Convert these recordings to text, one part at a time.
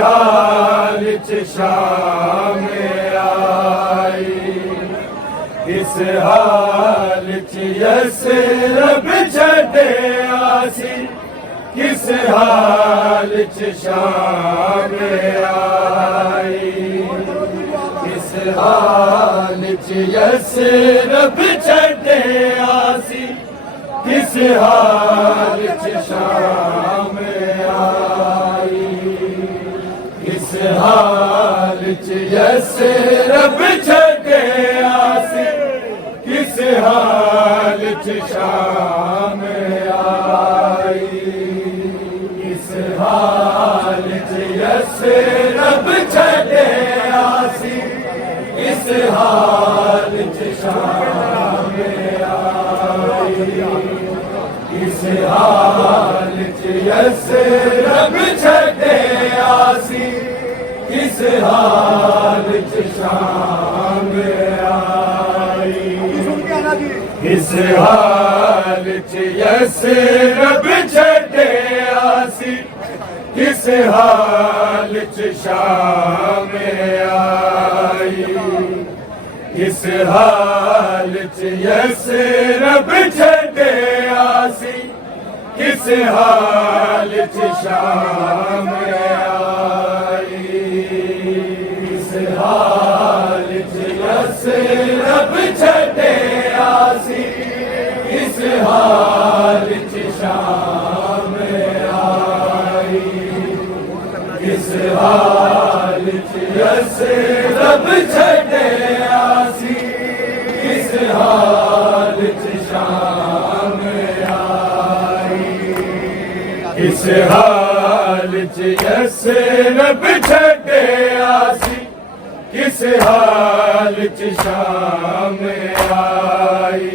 हाल च शाम आई, किस हाल च यसरब छड़े आसी, किस हाल च शाम आई, किस हाल च यसरब छड़े आसी, किस हाल च शाम आई, किस हाल च यसरब छड़े आसी, किस हाल च शाम आई, किस हाल च यसरब छड़े आसी, किस हाल च शाम आई, किस हाल च यसरब छड़े आसी, किस हाल च शाम आई, किस हाल च यसरब छड़े आसी, किस हाल च शाम आई, किस हाल च यसरब छड़े आसी, किस हाल च शाम आई, किस हाल च यसरब छड़े आसी, किस हाल च शाम आई, किस हाल च यसरब छड़े आसी, किस हाल च शाम आई, किस हाल च यसरब छड़े आसी, किस हाल च शाम आई,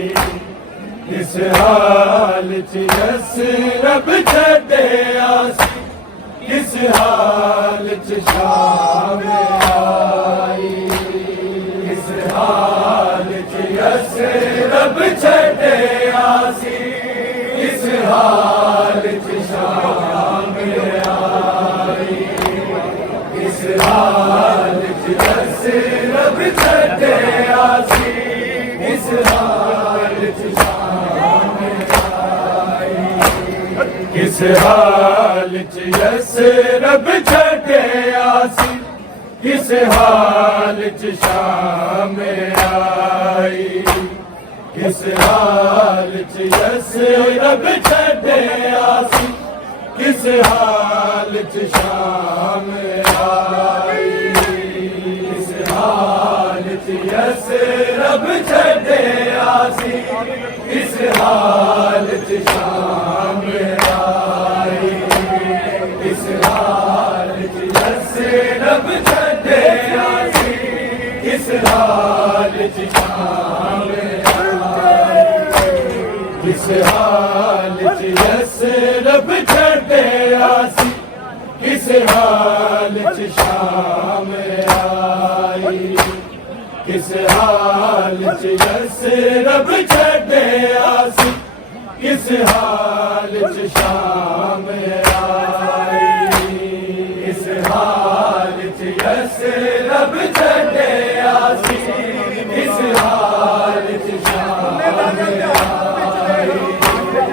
किस हाल च यसरब छड़े आसी, किस हाल च शाम आई, किस हाल च यसरब छड़े आसी, किस हाल च शाम आई, किस हाल च यसरब छड़े आसी, किस हाल च शाम आई, किस हाल च यसरब छड़े आसी, किस हाल च शाम आई, किस हाल च यसरब छड़े आसी, किस हाल च शाम आई, किस हाल च यसरब छड़े आसी, किस हाल च शाम आई, किस हाल च यसरब छड़े आसी, किस हाल च शाम आई, किस हाल च यसरब छड़े आसी, किस हाल च शाम आई, किस हाल च यसरब छड़े आसी, किस हाल च शाम आई, किस हाल च यसरब छड़े आसी, किस हाल च शाम आई, किस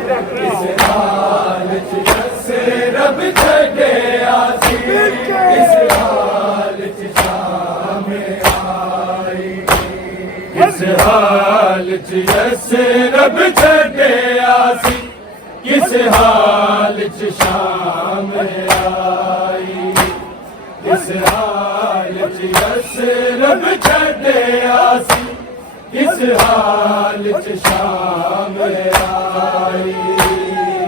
हाल च यसरब छड़े आसी, किस हाल च शाम आई, किस हाल च यसरब छड़े आसी, किस हाल च शाम आई, किस हाल च यसरब छड़े आसी, किस हाल च शाम आई,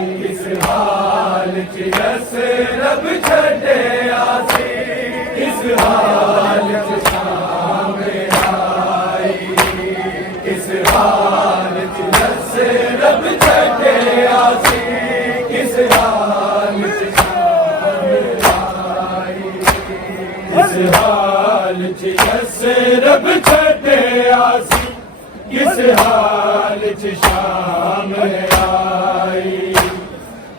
किस हाल च यसरब छड़े आसी, किस हाल च शाम आई, किस हाल च यसरब छड़े आसी, किस हाल च शाम आई, किस हाल च यसरब छड़े आसी, किस हाल च शाम आई,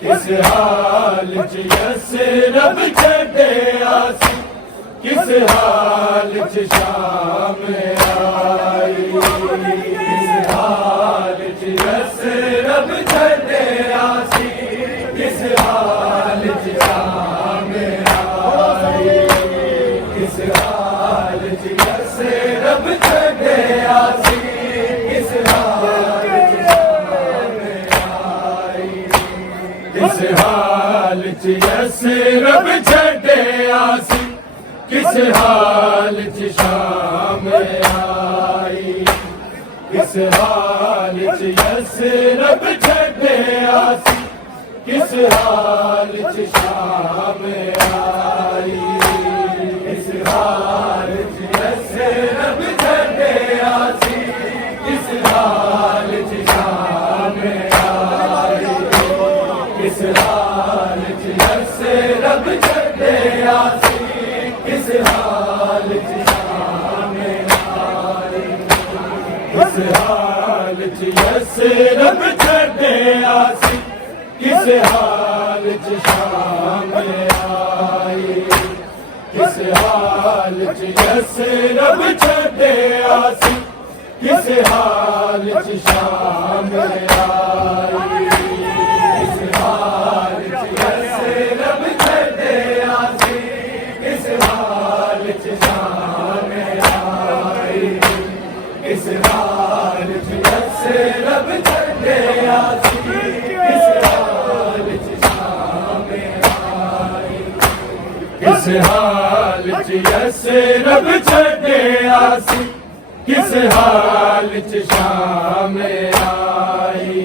किस हाल च यसरब छड़े छड्डिया सी किस हाल च शाम आई किस हाल च यस रब छड्डिया सी किस हाल च शाम आई किस हाल च यस रब छड्डिया सी किस हाल च शाम आई किस हाल च यस रब छड्डिया सी किस हाल च शाम आई किस हाल च यस रब छड्डिया सी किस हाल च शाम आई किस हाल च यस रब छड्डिया सी किस हाल च शाम आई किस हाल च यस रब छड्डिया सी किस हाल च शाम आई किस हाल च यस रब छड्डिया सी किस हाल च शाम आई किस हाल च यस रब छड्डिया सी किस हाल च शाम आई किस हाल च यस रब छड्डिया सी किस हाल च शाम आई किस हाल च यस रब छड्डिया सी किस हाल च शाम आई किस हाल च यस रब छड्डिया सी किस हाल च शाम आई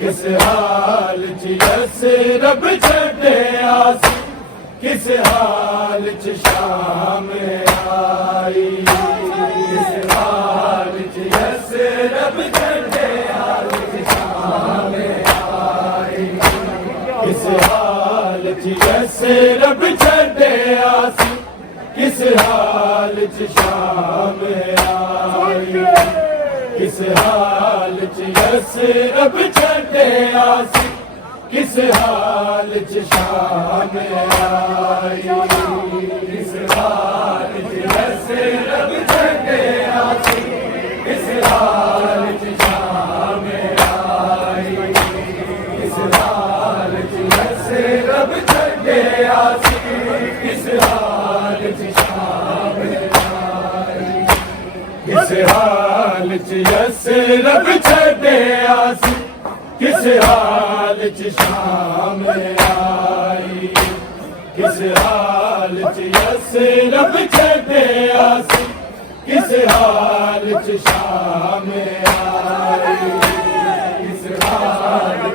किस हाल च यस रब छड्डिया सी किस हाल च शाम आई किस हाल च यस रब छड्डिया सी शाम आई किस हाल च यस रब छड्डिया सी किस हाल च शाम आई किस हाल च यस रब छड्डिया सी किस हाल च शाम आई किस हाल च यस रब छड्डिया सी किस हाल च शाम आई किस हाल च यस रब छड्डिया सी किस हाल च शाम आई किस हाल च यस रब छड्डिया सी किस हाल च शाम आई किस हाल च यस रब छड्डिया सी किस हाल च शाम आई किस हाल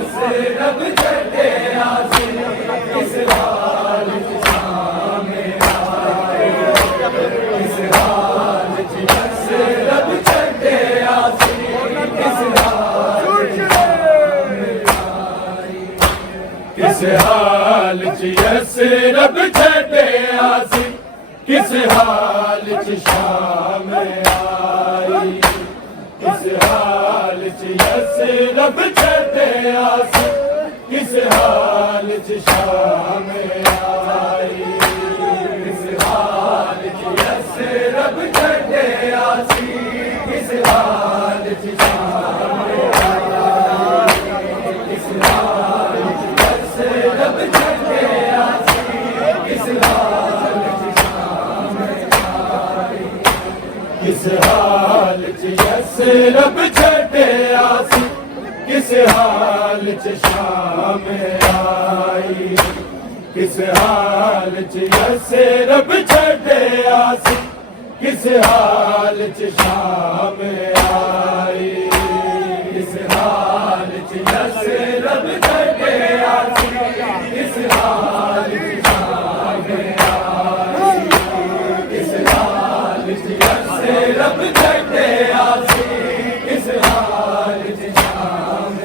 च यस रब छड्डिया सी किस हाल च शाम आई किस हाल च यस रब छड्डिया सी किस किस हाल च यस रब छड्डिया सी किस हाल च शाम आई किस हाल च यस रब छड्डिया सी किस हाल च शाम आई किस हाल च यस रब छड्डिया सी किस हाल च शाम आई किस हाल च यस रब छड्डिया सी किस हाल च शाम आई किस हाल च यस रब छड्डिया सी किस हाल च शाम आई किस हाल च यस रब छड्डिया सी किस हाल च शाम आई किस हाल च यस रब छड्डिया सी किस हाल च शाम आई किस हाल च यस रब छड्डिया सी किस हाल च शाम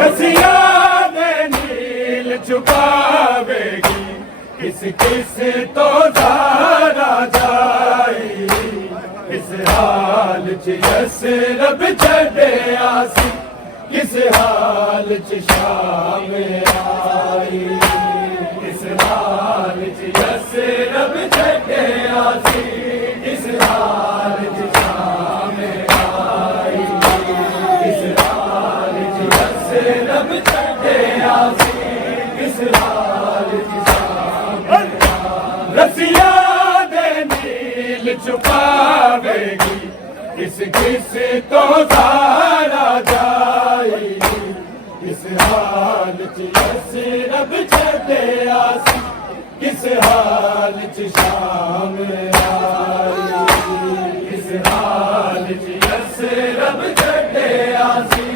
रसिया ने नील चुकावेगी किस किस तो ज़ारा जाई किस हाल च यस रब छड्डिया सी किस हाल च शाम आई किस हाल च यस रब छड़े आसी किस हाल च शाम आई किस हाल च यस रब छड़े आसी किस हाल च शाम रसिया दे नील छुपावेगी किस किस तो सारा जाएगी किस हाल च यस रब छड़े आसी किस हाल च शाम आई किस हाल च यस रब छड़े आसी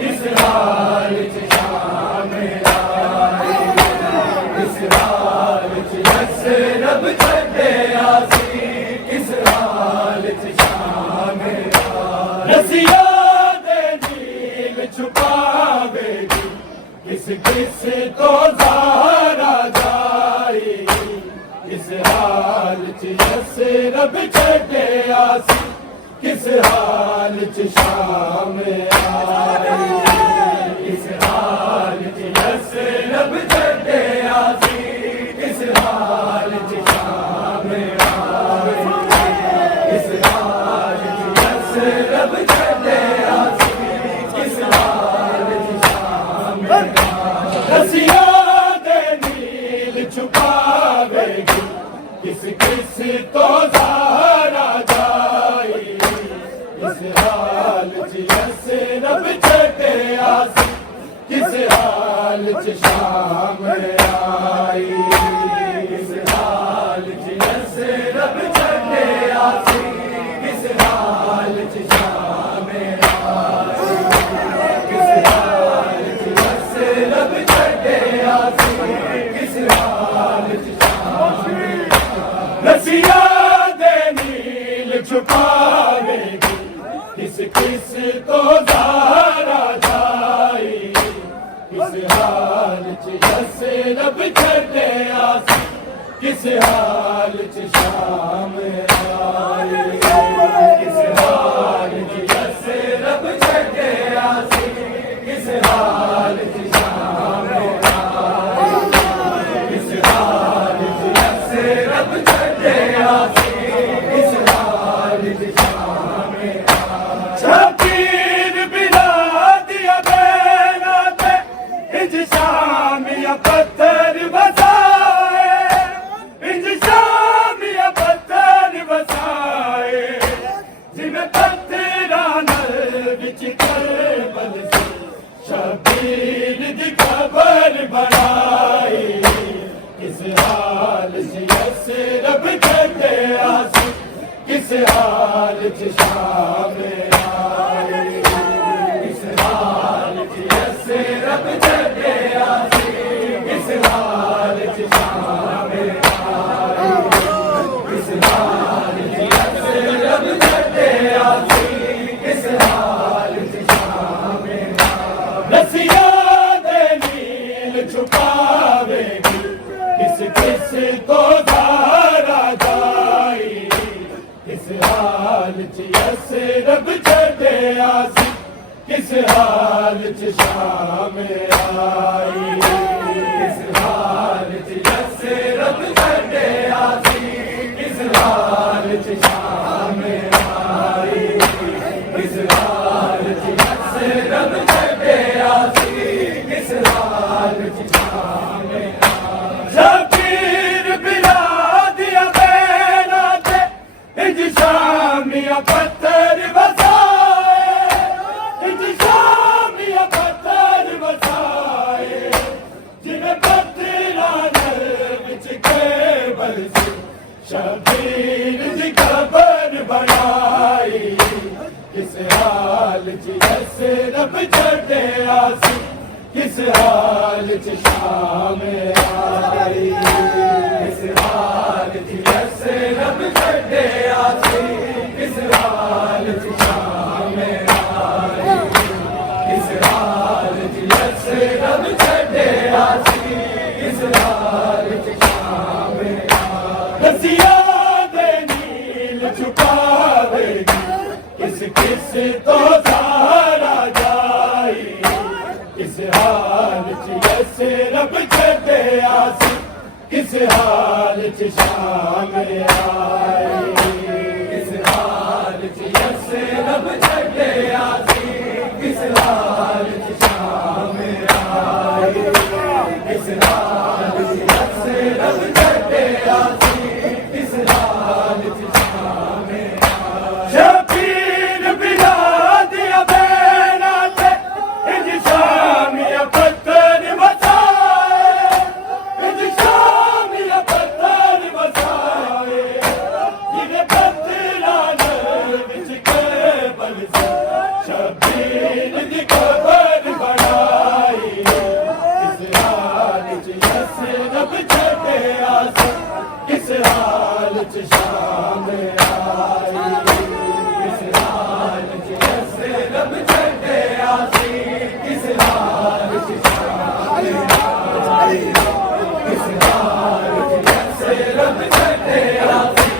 किस हाल च शाम आई किस हाल च यस रब छड़े आसी किस हाल च शाम रसिया दे नील छुपावेगी किस किस तो ज़ारा जाएगी किस हाल च यस रब छड़े आसी किस हाल च शाम आई किस हाल च यस रब छड़े आसी किस हाल च शाम आई किस हाल च यस रब छड़े आसी किस हाल च शाम रसिया दे नील छुपावेगी किस किस तो ज़ारा जाएगी किस हाल च यस रब छड़े आसी किस हाल च शाम आई किस हाल च यस रब छड़े आसी किस हाल च शाम आई किस हाल च यस रब छड़े आसी किस हाल च शाम रसिया दे नील छुपावेगी किस किस तो ज़ारा जाएगी किस हाल च यस रब छड़े आसी किस हाल च शाम आई किस हाल च यस रब छड़े आसी किस हाल च शाम आई किस हाल च यस रब छड़े आसी किस हाल च शाम शबीर बिला दिया बेना ते इंज शामिया पत्थर बसाए इंज शामिया पत्थर बसाए जिन्हें पत्थरा नल विच करबल से शबीर दी कबर बनाई किस हाल च यस रब छड़े आसी किस हाल च शाम आई किस हाल च यस रब छड़े आसी किस हाल च शाम आई किस हाल च यस रब छड़े आसी किस हाल च शाम रसिया दे नील छुपावेगी किस किस तो ज़ारा जाएगी किस हाल च यस रब छड़े आसी किस हाल च शाम आई किस हाल च यस रब छड़े आसी किस हाल च शाम आई किस हाल च यस रब छड़े आसी किस हाल च शाम शबीर बिला दिया बेना ते इंज शामिया पत्थर बसाए इंज शामिया पत्थर बसाए जिन्हें पत्थरा नल विच केबल से शबीर दी कबर बनाई किस हाल च यस रब छड़े आसी किस हाल च शाम आई किस हाल च यस रब छड़े आसी किस हाल च शाम आई किस हाल च यस रब छड़े आसी किस हाल च शाम रसिया दे नील छुपावेगी किस किस तो ज़ारा जाएगी किस हाल च यस रब छड़े आसी किस हाल च शाम आए किस हाल च यस्से रब छड़े आसी किस हाल च शाम आए किस हाल च यस्से रब छड़े आसी किस हाल च शाम आए शबीर बिला दिया बैना ते इंज शामिया पत्थर बसाए इंज शामिया पत्थर बसाए जिन्हें पत्थरा विच केबल से शबीर दी कबर बनाई किस हाल च यस्से रब छड़े आसी किस हाल च शाम आई किस हाल च यस्से रब छड़े आसी किस हाल च शाम आई किस हाल च यस्से रब छड़े आसी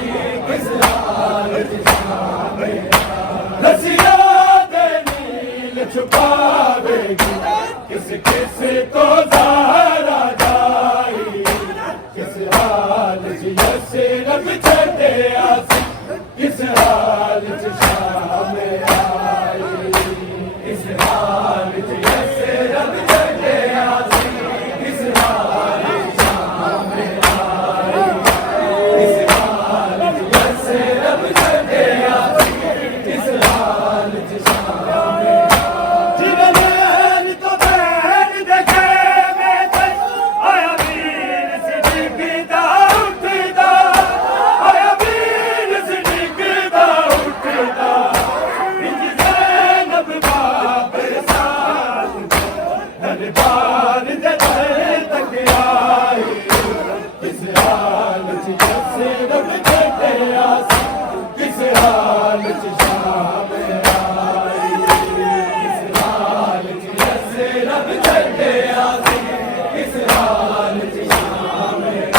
किस हाल च शाम आई रसिया दे नील छुपावेगी किस किस को ज़ारा जाई किस हाल च यस्से रब छड़े आसी किस हाल च शाम आई किस हाल च यस्से रब छड़े आसी किस हाल च शाम आई किस हाल च यस्से रब छड़े आसी किस हाल च शाम जिन्हें तो बैठ देखे मैं आया वीर सिद्दीक़ उठदा आया वीर सिद्दीक़ उठदा इंज ज़ैनब बाबर साथ दरबार दे दर तक आई किस हाल च यस्से रब छड़े आसी किस हाल च शाम आई किस हाल च यस्से रब छड़े आसी किस हाल च शाम आई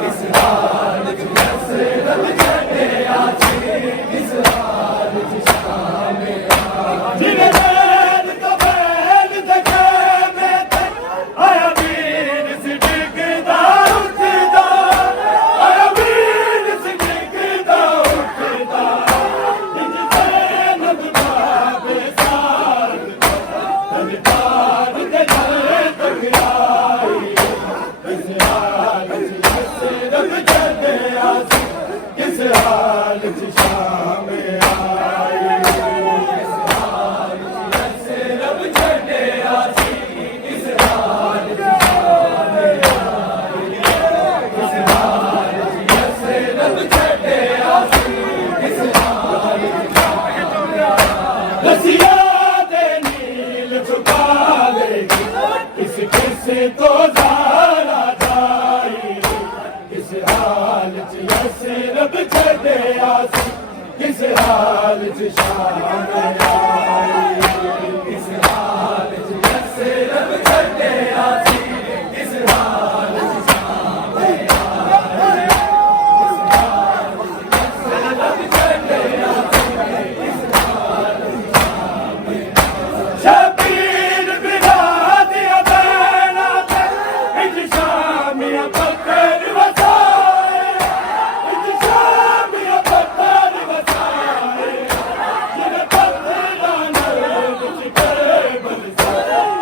किस हाल च यस्से रब छड़े आसी किस हाल च शाम आई जिन्हें बैल तो बैल देखे मैं आया वीर सिद्दीक़ उठदा आया वीर सिद्दीक़ उठदा इंज ज़ैनब बाबे साथ दरबार दे दर तक आई किस हाल च यस्से रब छड़े आसी किस हाल च शाम आई किस हाल च यस्से रब छड़े आसी किस हाल च शाम आई किस हाल च यस्से रब छड़े आसी किस हाल च शाम आई रसिया दे नील छुपावेगी किस किस को ज़ारा जाई किस हाल च यस्से रब छड़े आसी किस हाल च शाम आई किस हाल च यस्से रब छड़े आसी किस हाल च शाम आई किस हाल च यस्से रब छड़े आसी किस हाल च शाम आई शबीर बिला दिया बैना ते इंज शामिया पत्थर बसाए इंज शामिया पत्थर बसाए जिन्हें पत्थरा विच केबल से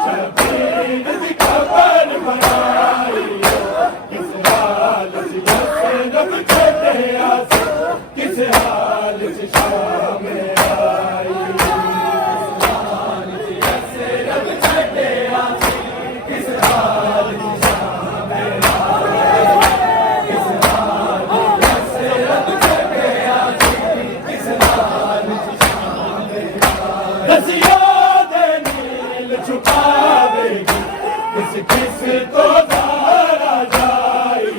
शबीर दी कबर बनाई किस हाल च यस्से रब छड़े आसी किस हाल च शाम आई किस हाल च यस्से रब छड़े आसी किस हाल च शाम आई किस हाल च यस्से रब छड़े आसी किस हाल च शाम आई रसिया दे नील छुपावेगी किस किस को ज़ारा जाई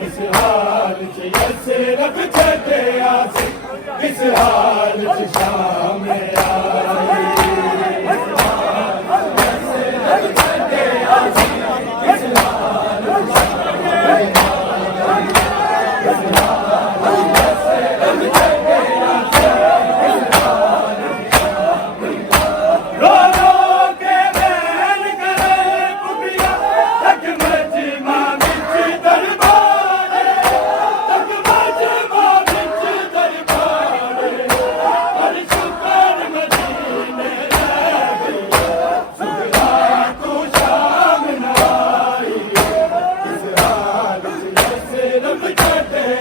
किस हाल च यस्से रब छड़े आसी किस हाल च शाम आई किस हाल च यस्से रब छड़े आसी किस हाल च शाम आई किस हाल च यस्से रब छड़े आसी किस हाल च शाम आई रो रो के बैल करे कुबिया तक मजमा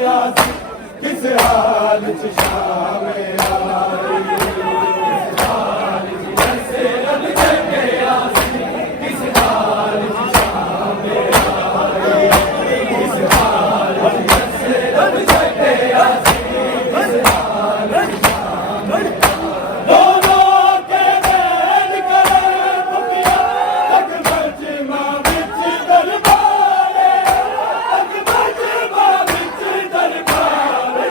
आसी किस हाल च शाम आई जैसे रब छड़े आसी किस हाल च शाम आई किस हाल जैसे रब छड़े आसी किस हाल च शाम दोनों के बैठ कर पुकिया तक मजमा विच दरबारे तक मजमा विच दरबारे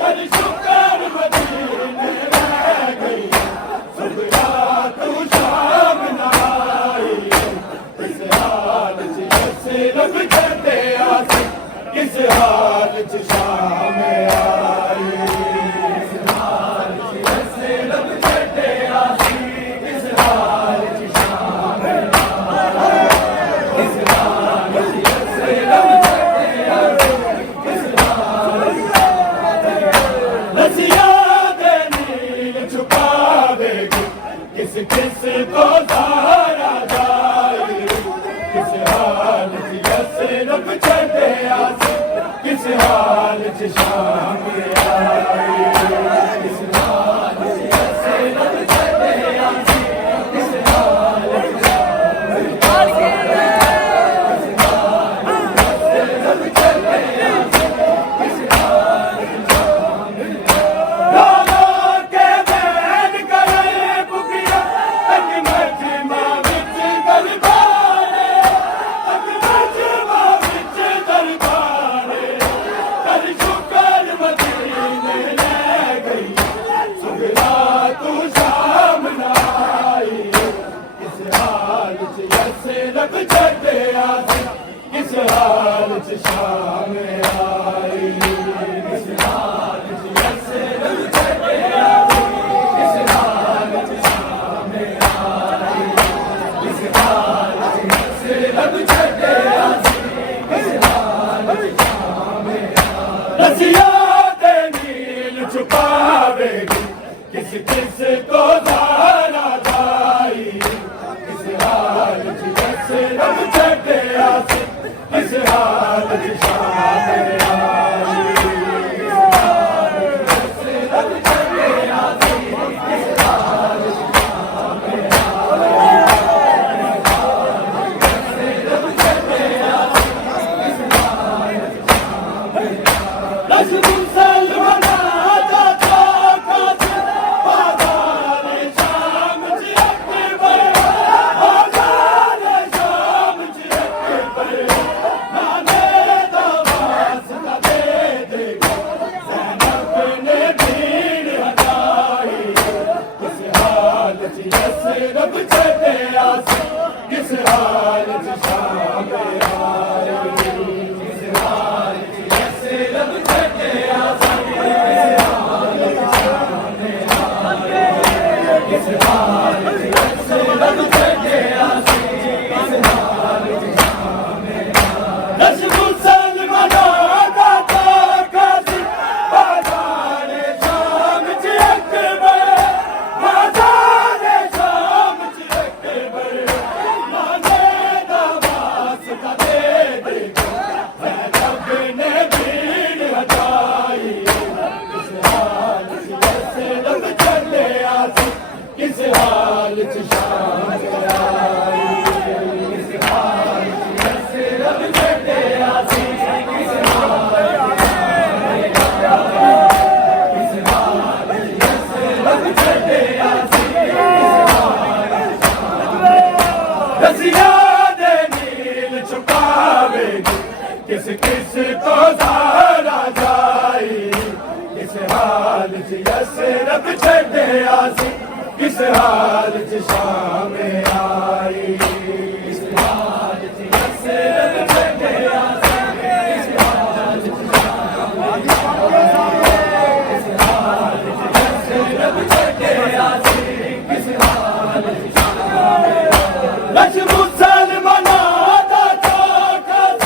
कर शुक्र मदीने रह गई सुबह तू शाम ना आई किस हाल च जैसे रब छड़े आसी किस हाल च शाम आई किस हाल च जैसे रब छड़े आसी किस हाल च शाम आई किस हाल च जैसे रब छड़े आसी किस हाल रसिया दे नील छुपावेगी किस किस को सहारा जाए किस हाल च जैसे रब छड़े आसी किस हाल च शाम आई किस हाल च जैसे रब छड़े आसी किस हाल च शाम आई रब छड़े आसी किस हाल च शाम दोनों के बैठ कर पुकिया तक मजमा विच दरबारे तक मजमा विच दरबारे कर शुक्र मदीने रह गई सुबह तू शाम ना आई किस हाल च जैसे रब छड़े आसी किस हाल च शाम आई किस हाल च जैसे रब छड़े आसी किस हाल च शाम आई किस हाल च जैसे रब छड़े आसी किस हाल च शाम रसिया दे नील छुपावेगी किस किस को सहारा जाई किस हाल च जैसे रब छड़े आसी किस हाल च शाम आई किस हाल च जैसे रब छड़े आसी किस हाल च शाम रस मुसलमाना दा ताकत बाजार शाम च अकबर बाजार शाम च अकबर नाने दा वास्ता दे दे ज़ैनब ने भीड़ हटाई किस हाल च जैसे रब छड़े आसी किस हाल च शाम आई किस हाल च जैसे रब छड़े आसी किस हाल च शाम आई किस हाल च जैसे रब छड़े आसी किस हाल च शाम रस मुसलमाना दा ताकत बाजार शाम च अकबर बाजार शाम च अकबर नाने दा वास्ता दे दे ज़ैनब ने भीड़ हटाई किस हाल च जैसे रब छड़े आसी किस हाल च शाम आई किस हाल च जैसे रब छड़े आसी किस हाल च किस हाल च जैसे रब छड़े आसी किस हाल च रसिया दे नील छुपावेगी किस किस को सहारा जाई किस हाल च जैसे रब छड़े आसी किस हाल च शाम आई किस हाल च जैसे रब छड़े आसी किस हाल च शाम आई किस हाल च जैसे रब छड़े आसी किस हाल च शाम आई रस मुसलमाना दा ताकत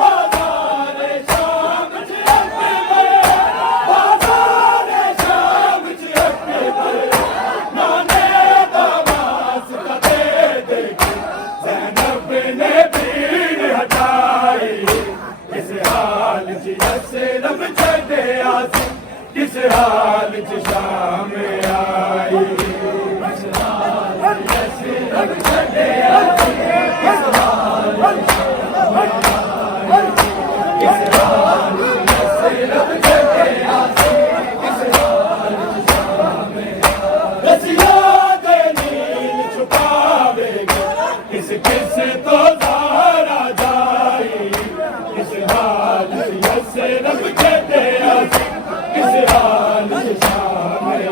बाजार शाम च अकबर बाजार शाम च अकबर नाने दा वास्ता दे हाल च यसरब छड्डिया सी किस हाल च शाम आई किस हाल च यसरब छड्डिया सी किस हाल च शाम आई किस हाल च यसरब छड्डिया सी किस हाल च शाम आई रसिया दे नील छुपावेगी किस किस तो ज़ारा जाई किस हाल च यसरब छड्डिया सी किस हाल च शाम आई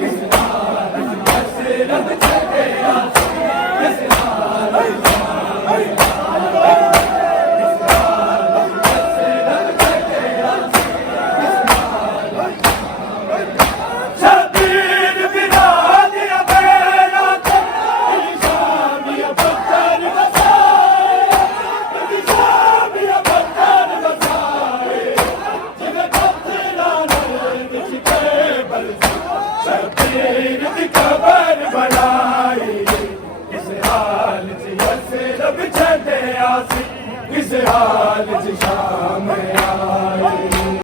किस हाल च यसरब छड्डिया सी किस हाल च शाम आई किस हाल च यसरब छड्डिया सी किस हाल च शाम आई शबीर बिना दिया बेरा ते शामिया पत्थर बसाए शामिया पत्थर बसाए जिन्हें पत्थरा विच के बरसा शबीर दी खबर बनाई किस हाल च यसरब छड्डिया सी किस हाल च शाम आई